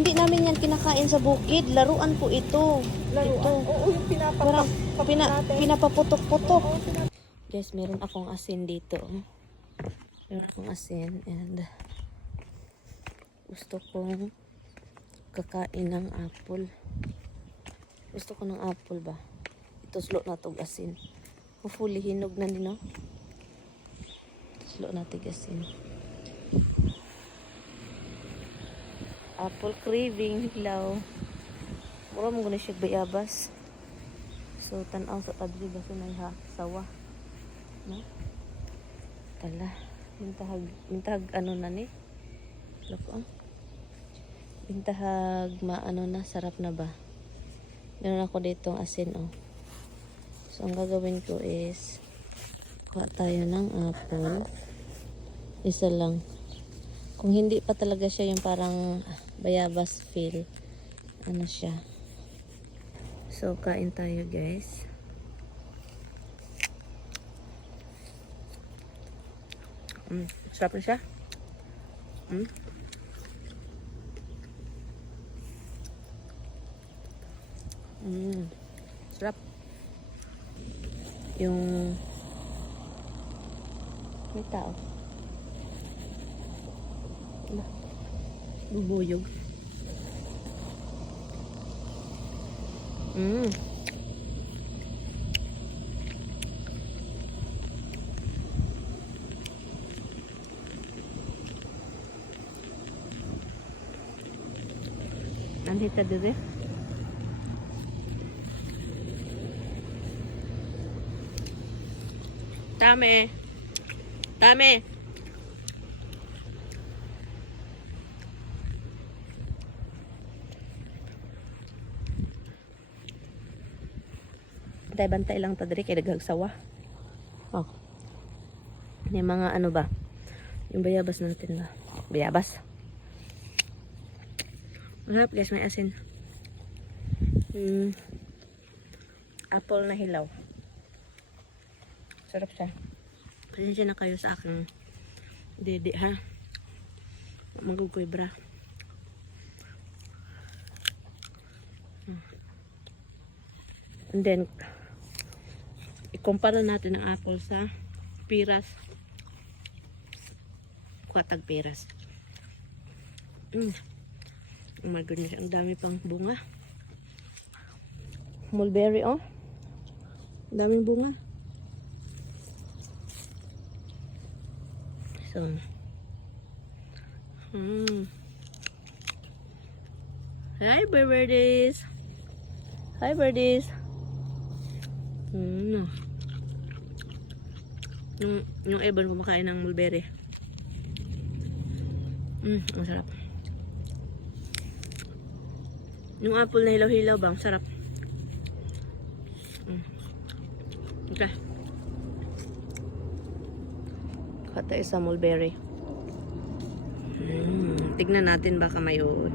Hindi namin yan kinakain sa bukid. Laruan po ito. Laruan. Ito. Oo, yung Parang pinapaputok-putok. Oo, Guys, meron akong asin dito. Meron akong asin and gusto kong kakain ng apple. Gusto ko ng apple ba? Ituslo na itong asin. Hopefully, hinog na din, no? Ituslo na itong asin. Apple craving, hilaw. Mura mo guna siya bayabas. So, tanaw sa padri ba sa sawa. No? Tala. Mintahag ano na ni? Lako. Mintahag maano na, sarap na ba? Meron ako dito asin, oh. So, ang gagawin ko is kuha tayo ng apple. Isa lang. Kung hindi pa talaga siya yung parang bayabas feel, ano siya. So, kain tayo, guys. Sarap na siya. Sarap. Yung may tao. Bubuyog. Nandito dito. Tame. Tame. Bantay-bantay lang ta diri kay daghang sawa. Oh. May mga ano ba? Yung bayabas natin ba? Bayabas. Masarap guys, may asin. Apple na hilaw. Sarap siya. Pasensya na kayo sa aking dede ha. Magugoy bra. And then, ikumpara natin ang apple sa piras. Kuwatag piras. Oh my goodness, ang dami pang bunga. Mulberry, oh. Ang daming bunga. So, hi birdies. Hi birdies. Yung Evan kumakain ng mulberry. Ang sarap. Yung apple na hilaw-hilaw bang sarap. Okay. Kata isa mulberry. Tignan natin baka may uod.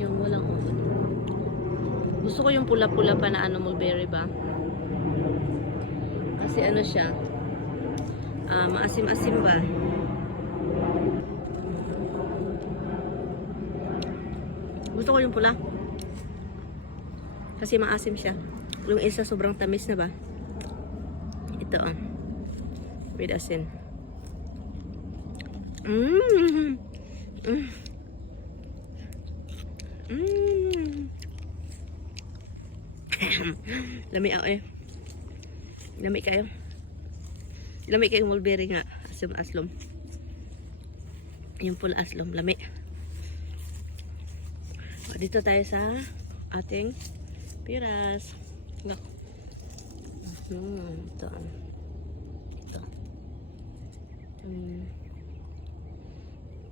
Yung walang uod. Gusto ko yung pula-pula pa na ano mulberry ba? Kasi ano siya, maasim-asim ba? Gusto ko yung pula. Kasi maasim siya. Yung isa sobrang tamis na ba? Ito with asin. Lami ako eh. Lami kayo. Lami kayo mulberry nga. Aslom. Yung pula aslom. Lami. Dito tayo sa ating piras. Ito.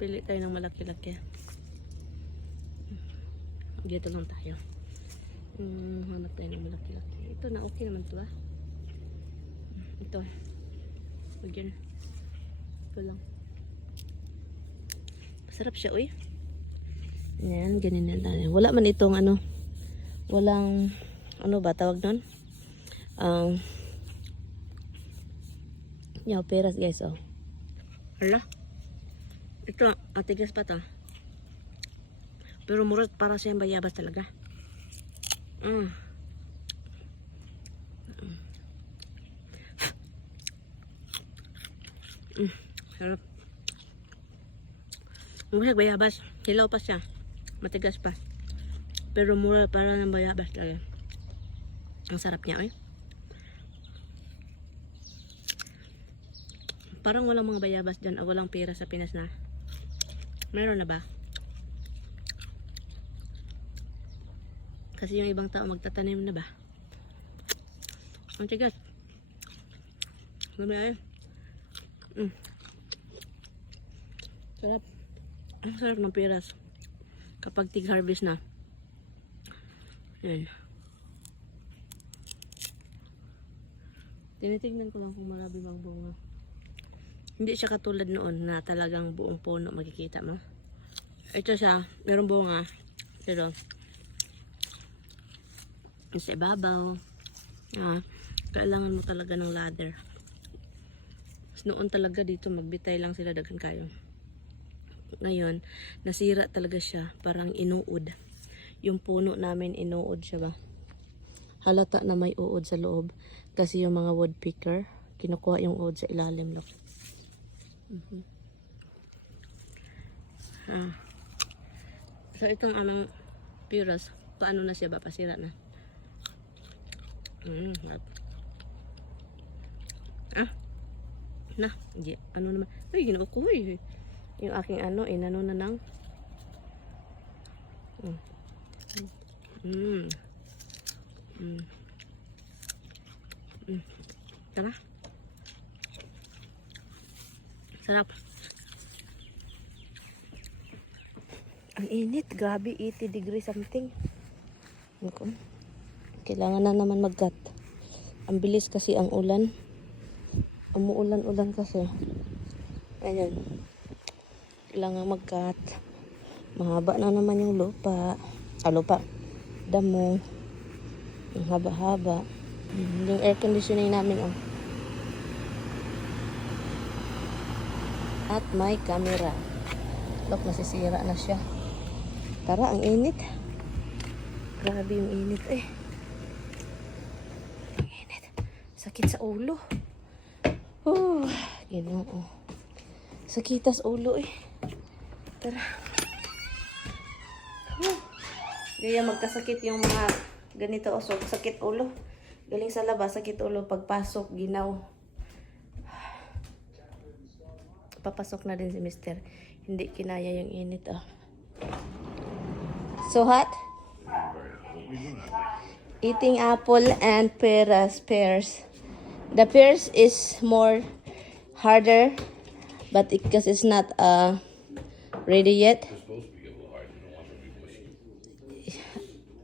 Pili tayo ng malaki-laki. Dito lang tayo. Hanap tayo ng malaki-laki. Ito na, okay naman ito ah. Ito. Bagyan. Ito lang. Masarap siya, uy. Yan, ganyan na tayo. Wala man itong ano. Walang, ano ba tawag nun? Yaw, peras guys, oh. Hala. Ito, atigas pa to. Pero mura para siyang bayabas talaga. Sarap. Mura bayabas. Hilaw pa siya. Matigas pa. Pero mura para ng bayabas talaga. Ang sarap niya eh. Parang walang mga bayabas dyan. Walang pera sa Pinas na. Meron na ba? Kasi yung ibang tao magtatanim na ba? Ang tigas. Dami ay. Sarap. Ang sarap ng peras. Kapag tig-harvest na. Yan. Tinitignan ko lang kung marami bang bunga. Hindi siya katulad noon na talagang buong puno makikita mo. Ito siya, merong bunga. Pero, sa ibabaw. Kailangan mo talaga ng ladder. Noon talaga dito, magbitay lang sila daghan kayo. Ngayon, nasira talaga siya. Parang inuod. Yung puno namin, inuod siya ba? Halata na may uod sa loob. Kasi yung mga woodpecker, kinukuha yung uod sa ilalim. Look. So itong amang peras, paano na siya ba? Pasira na. Hindi. Ano naman? Ay, ginakukuha. Yung aking inano na ng Tara. Sarap. Ang init. Grabe, 80 degrees something. Kailangan na naman mag-cut. Ang bilis kasi ang ulan. Umuulan-ulan kasi. Ayan. Kailangan mag-cut. Mahaba na naman yung lupa. Lupa. Damo. Yung haba-haba. Yung air conditioning namin. At may camera. Look, nasisira na siya. Tara, ang init. Grabe yung init eh. Ang init. Sakit sa ulo. Ginoo. Sakitas ulo eh. Tara. Gaya magkasakit yung mga ganito. So, sakit ulo. Galing sa labas, sakit ulo. Pagpasok, ginaw. Papasok na din si Mister. Hindi kinaya yung init. So hot? Eating apple and pears. The pears is more harder, but because it's not ready yet.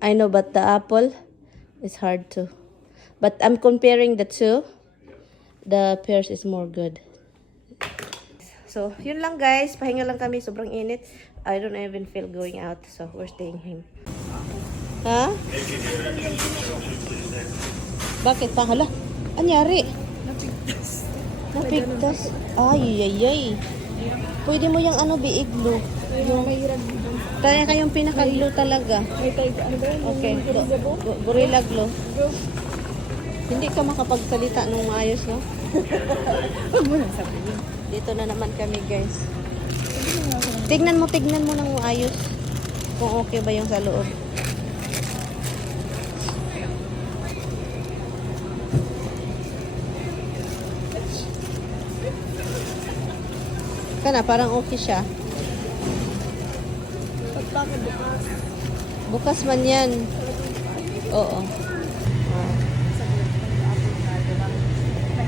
I know, but the apple is hard too. But I'm comparing the two. The pears is more good. So, yun lang guys. Pahinga lang kami. Sobrang init. I don't even feel going out. So, we're staying home. Ha? Bakit pa? Hala? Anyari? Napigtas. Ay. Pwede mo yung biiglo. Yung kaya kayong pinaka-glue talaga. Okay. Gorilla glue. Hindi ka makapagsalita nung maayos, no? Huwag mo lang sabihin. Dito na naman kami, guys. Tignan mo nang maayos. Kung okay ba yung sa loob. Kana, parang okay siya. Bukas man yan. Oo.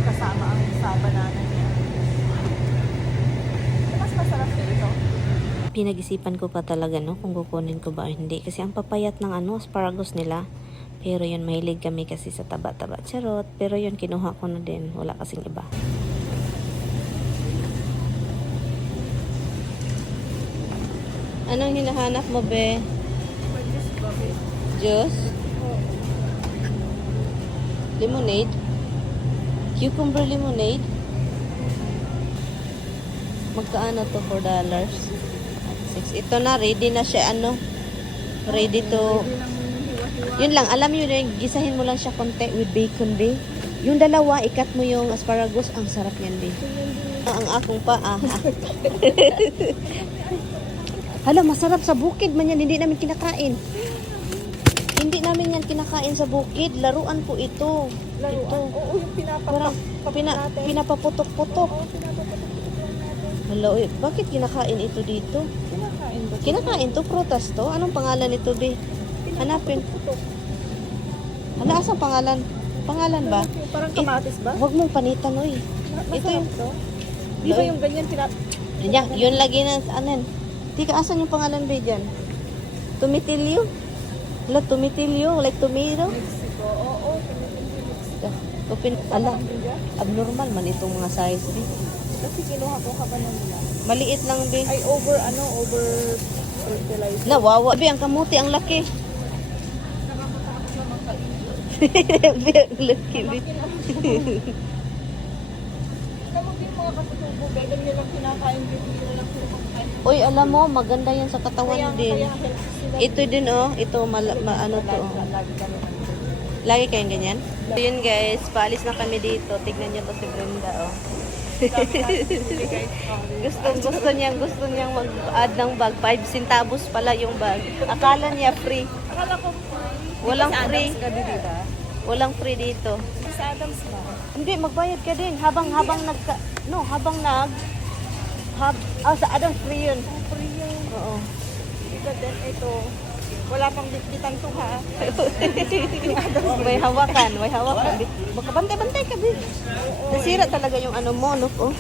Kasama ang sa banana niya. Mas masarap dito. Pinag-isipan ko pa talaga kung kukunin ko ba o hindi. Kasi ang papayat ng asparagus nila. Pero yun, mahilig kami kasi sa taba-taba. Charot. Pero yun, kinuha ko na din. Wala kasing iba. Anong hinahanap mo, be? Juice? Lemonade? Cucumber lemonade? Magkaano to? $4. 6. Ito na, ready na siya, ano? Ready to... Yun lang, alam mo yun, gisahin mo lang siya konti with bacon, be. Yung dalawa, ikat mo yung asparagus. Ang sarap niyan, be. Ang akong paa. Hala, masarap sa bukid man yan. Hindi namin kinakain. Hindi namin yan kinakain sa bukid. Laruan po ito. Ito. Oo, yung Parang pinapaputok-putok. Hala, uy, bakit kinakain ito dito? Kinakain ba? Kinakain to, prutas to. Anong pangalan nito, be? Hanapin. Hala, asang pangalan? Pangalan ba? Parang kamatis ba? Huwag mong panitan, uy. Ito Masarap yung... to. Di ba yung ganyan Yun lagi na, anan. Tika, asan yung pangalan, be, dyan? Tumitilyo? Hala, tumitilyo, like tomato? Mexico? Oo. Ala, abnormal man itong mga size, be. Kasi kinuha ko kapanan nila. Maliit lang, be. Ay, over fertilizer. Nawawa. Be, ang kamuti, ang laki. Nakakatakot na magkain. Be, laki, be. Alam mo din mga katutubo, ganyan nyo lang kinakain, bibira lang sila magkain. Uy, alam mo, maganda yan sa katawan din. Kaya healthy sila. Ito din, oh. Ito, ano to, oh. Lagi kami nandun. Lagi kayong ganyan? So yun guys, paalis na kami dito. Tignan niyo to si Brenda, oh. gusto niyang mag-add ng bag. 5 centavos pala yung bag. Akala niya free. Akala ko free. Walang Sa free. Adams ka din, diba? Walang free dito. Sa Adams ba? Hindi, magbayad ka din. Habang sa Adam free yun. Free yun. Oo. But then ito, wala pang bitbitan to ha. May hawakan. Magkabantay-bantay ka, Bi. Nasira talaga yung ano mo, no? Oh.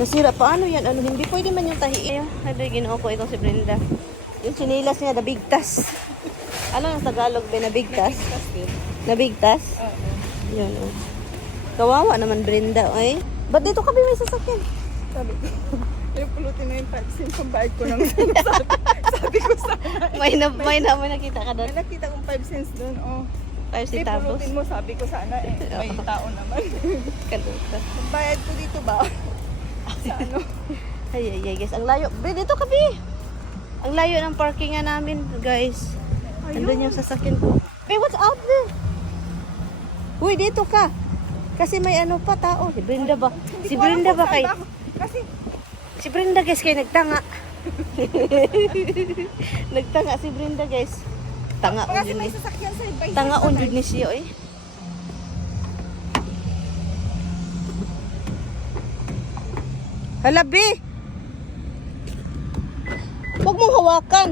Nasira. Paano yan? Ano, hindi pwede man yung tahi. Ano, ginoo ko itong si Brenda. Yung sinilas niya, nabigtas. Ano yung Tagalog, Bi? Nabigtas? Nabigtas? Oo. Yun, oh. Kawawa naman, Brenda, ay. Ba't dito ka, Bi, may sasakyan? Sabi ko, yung pulutin na yung vaccine, pambayad ko ng sabi ko sa May nakita ka doon? may nakita kong 5 cents doon, oh. 5 centavos? Pulutin mo, sabi ko sana may tao naman. Kaluta. Pambayad ko dito ba? Sa ano? Ay, guys. Ang layo. Be, dito ka, Bi. Ang layo ng parkingan namin, guys. Andun yung sasakyan ko. Be, what's up, Be? Uy, dito ka. Kasi may ano pa, tao. Si Brenda ba? Hindi Si ko alam Brenda kung ba saan kay... ako. Kasi, Si Brenda, guys, kay nagtanga. Nagtanga si Brenda, guys. Tanga on kasi yun may eh. sasakyan side by side. Tanga on patay. yun ni siya, eh. Hala, Bi! Huwag mong hawakan.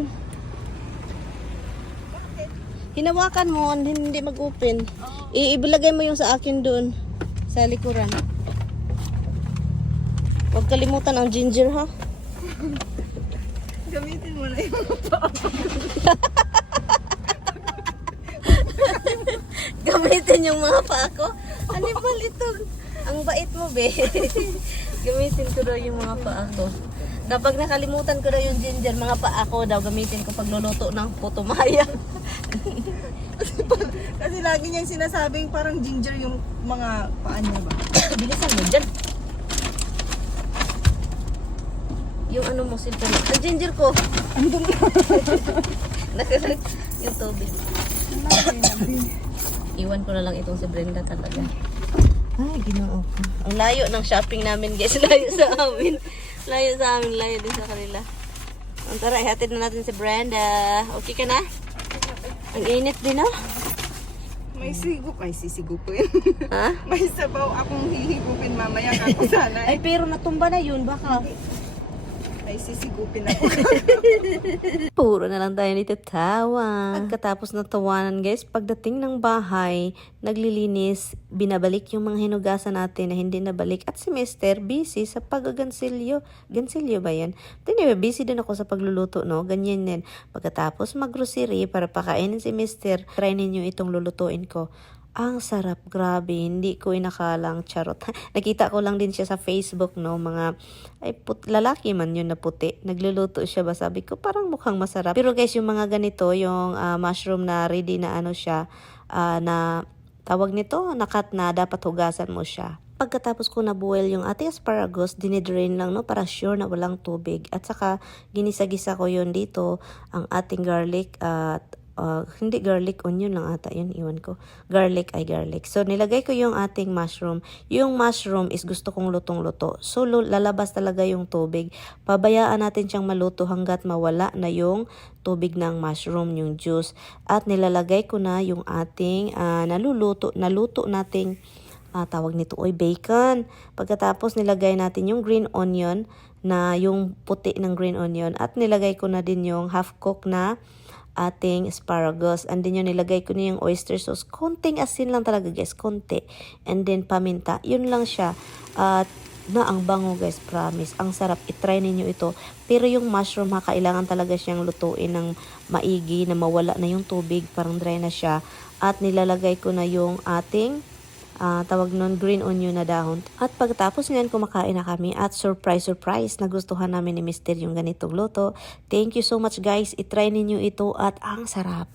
Hinawakan mo, hindi mag-open. Ibilagay mo yung sa akin doon. Sa likuran. Huwag kalimutan ang ginger, ha? Gamitin mo na yung paa. Gamitin yung mga paa ko. Anibal ito. Ang bait mo, be. Gamitin ko daw yung mga paa ko. Kapag nakalimutan ko daw yung ginger, mga paa ko daw gamitin ko pagluluto ng putumaya. Kasi lagi niyang sinasabing parang ginger yung mga paa niya ba? Bilisan mo dyan. Yung ano mo, silpan mo. Ang ginger ko. Andun na. Nakalag yung tubig. Iwan ko na lang itong si Brenda talaga. Ay, ginoo ko. Ang layo ng shopping namin, guys. Layo sa amin. Layo sa amin, layo din sa kanila. Ang tara, ihatid na natin si Brenda. Okay ka na? Ang init din, ah. May sigup. Ay, sisigupin. Ha? May sabaw akong hihigupin mamaya kako sana. Ay, pero natumba na yun. Baka. Ay, sisigupin ako. Puro na lang tayo nito tawa. Pagkatapos na tawanan, guys, pagdating ng bahay, naglilinis, binabalik yung mga hinugasan natin na hindi nabalik. At si Mister, busy sa paggagansilyo. Gansilyo ba yan? Anyway, busy din ako sa pagluluto, no? Ganyan din. Pagkatapos mag-grocery para pakainin si Mister, try ninyo itong lulutuin ko. Ang sarap, grabe, hindi ko inakalang charot. Nakita ko lang din siya sa Facebook, no, mga, lalaki man yun na puti. Nagluluto siya ba, sabi ko, parang mukhang masarap. Pero guys, yung mga ganito, yung mushroom na ready na ano siya, na tawag nito, nakat na, dapat hugasan mo siya. Pagkatapos ko na-boil yung ating asparagus, dinidrain lang, no, para sure na walang tubig. At saka, ginisa-gisa ko yun dito, ang ating garlic at hindi garlic, onion lang ata yun, iwan ko. Garlic ay garlic. So, nilagay ko yung ating mushroom. Yung mushroom is gusto kong lutong-luto. So, lalabas talaga yung tubig. Pabayaan natin siyang maluto hanggat mawala na yung tubig ng mushroom, yung juice. At nilalagay ko na yung ating naluto nating tawag nito oy bacon. Pagkatapos nilagay natin yung green onion na yung puti ng green onion at nilagay ko na din yung half cook na ating asparagus. And then yun, nilagay ko na yung oyster sauce. Konting asin lang talaga guys, konti. And then paminta. Yun lang siya. At ang bango guys, promise. Ang sarap. I-try ninyo ito. Pero yung mushroom kailangan talaga siyang lutuin ng maigi na mawala na yung tubig. Parang dry na siya. At nilalagay ko na yung ating tawag nun green onion na dahon. At pagkatapos ngayon kumakain na kami at surprise nagustuhan namin ni Mister yung ganitong luto. Thank you so much guys. I-try ninyo ito at ang sarap.